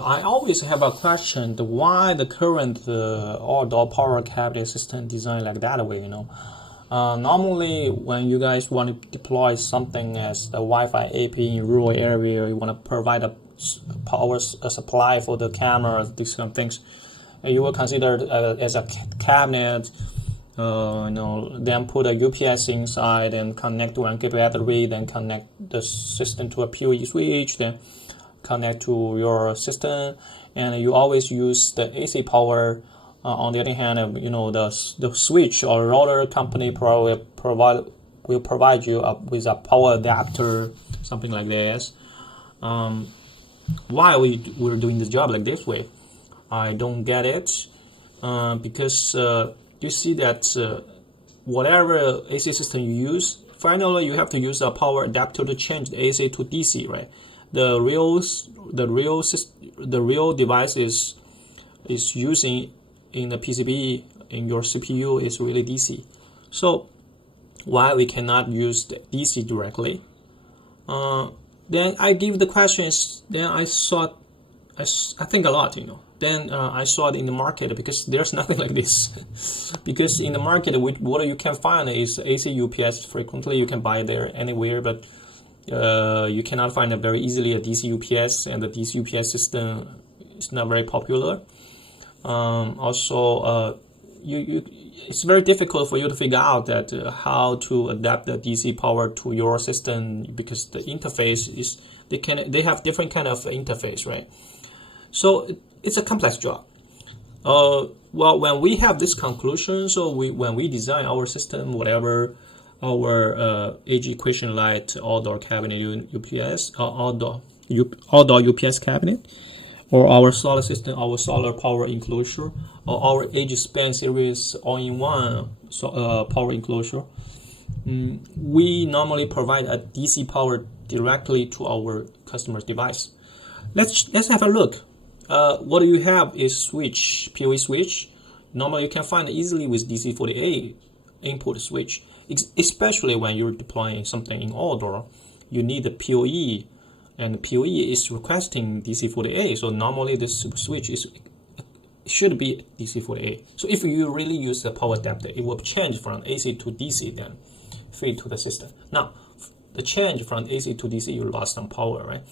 I always have a question: why the current outdoor power cabinet system designed like that way? Normally when you guys want to deploy something as the Wi-Fi AP in rural area, you want to provide a a supply for the cameras, these kind of things, and you will consider as a cabinet. Then put a UPS inside and connect to one battery, then connect the system to a PoE switch, then connect to your system, and you always use the AC power. On the other hand, the switch or router company will provide you with a power adapter, something like this. Why we're doing this job like this way? I don't get it, because you see that whatever AC system you use, finally you have to use a power adapter to change the AC to DC, right? The real device is using in the PCB in your CPU is really DC. So why we cannot use the DC directly? Then I give the questions. Then I think a lot, Then I saw it in the market because there's nothing like this. Because in the market, what you can find is AC UPS. Frequently, you can buy there anywhere, but you cannot find it very easily a DC UPS, and the DC UPS system is not very popular. It's very difficult for you to figure out that how to adapt the DC power to your system, because the interface is they have different kind of interface, right? So it's a complex job. Well, when we have this conclusion, when we design our system, whatever our edge equation light outdoor cabinet UPS, outdoor UPS cabinet, or our solar system, our solar power enclosure, or our edge span series all-in-one power enclosure, we normally provide a DC power directly to our customer's device. Let's have a look. What you have is switch, PoE switch. Normally you can find it easily with DC40A input switch, especially when you're deploying something in outdoor. You need the PoE, and the PoE is requesting DC40A. So normally this switch should be DC40A. So if you really use the power adapter, it will change from AC to DC, then feed to the system. Now, the change from AC to DC, you lost some power, right?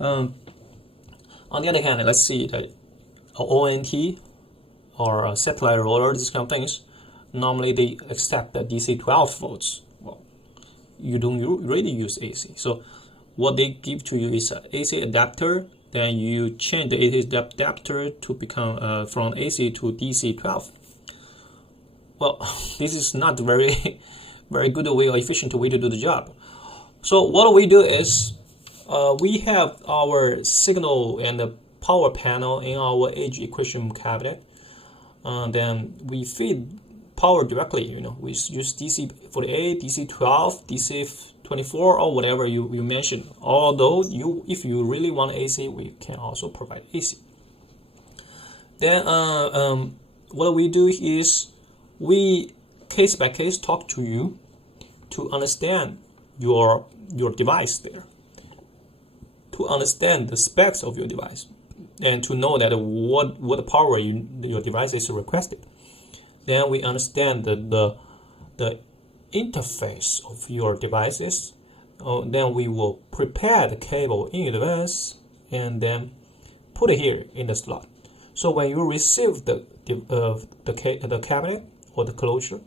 On the other hand, let's see that ONT or a satellite roller, these kind of things, normally they accept the DC 12 volts. Well, you don't really use AC. So what they give to you is an AC adapter. Then you change the AC adapter to become from AC to DC 12. Well, this is not very, very good way or efficient way to do the job. So what we do is we have our signal and the power panel in our edge equation cabinet. Then we feed power directly. We use DC40A, DC12, DC24, or whatever you mentioned. Although if you really want AC, we can also provide AC. Then what we do is we case by case talk to you to understand your device there, to understand the specs of your device, and to know that what power your device is requested. Then we understand the interface of your devices. Then we will prepare the cable in advance and then put it here in the slot. So when you receive the cabinet or the closure,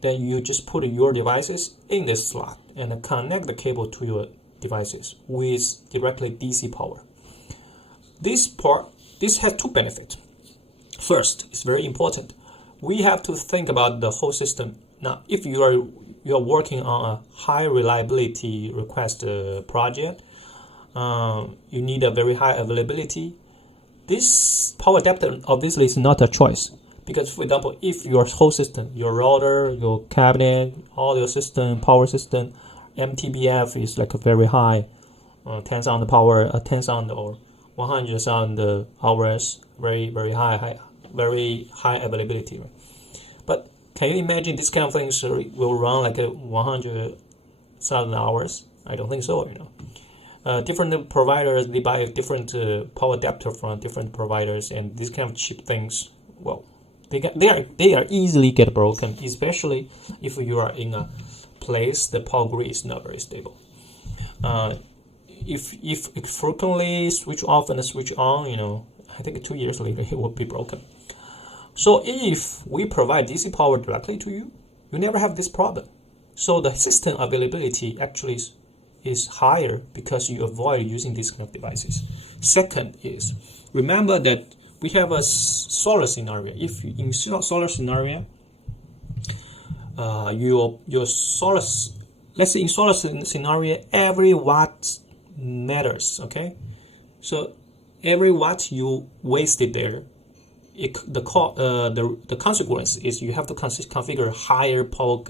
then you just put your devices in the slot and connect the cable to your devices with directly DC power. This has two benefits. First, it's very important. We have to think about the whole system. Now, if you are working on a high reliability request project, you need a very high availability. This power adapter obviously is not a choice, because, for example, if your whole system, your router, your cabinet, all your system, power system, MTBF is like a very high, 10,000 power, 10,000 or 100,000 hours, very high availability. Right? But can you imagine this kind of things will run like 100,000 hours? I don't think so. different providers, they buy different power adapter from different providers, and these kind of cheap things, well, they are easily get broken, especially if you are in a place the power grid is not very stable. If it frequently switch off and switch on, I think 2 years later it will be broken. So if we provide DC power directly to you, you never have this problem. So the system availability actually is higher because you avoid using these kind of devices. Second is, remember that we have a solar scenario. If in solar scenario, your solar, let's say in solar scenario, every watt matters. Okay, so every watt you wasted there, the consequence is you have to configure higher power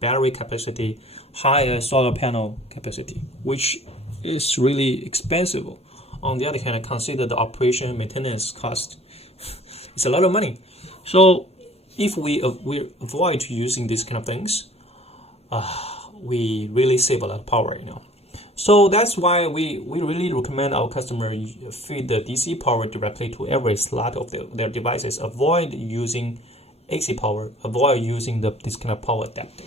battery capacity, higher solar panel capacity, which is really expensive. On the other hand, consider the operation maintenance cost. It's a lot of money. So if we avoid using these kind of things, we really save a lot of power, So that's why we really recommend our customer feed the DC power directly to every slot of their devices. Avoid using AC power. Avoid using this kind of power adapter.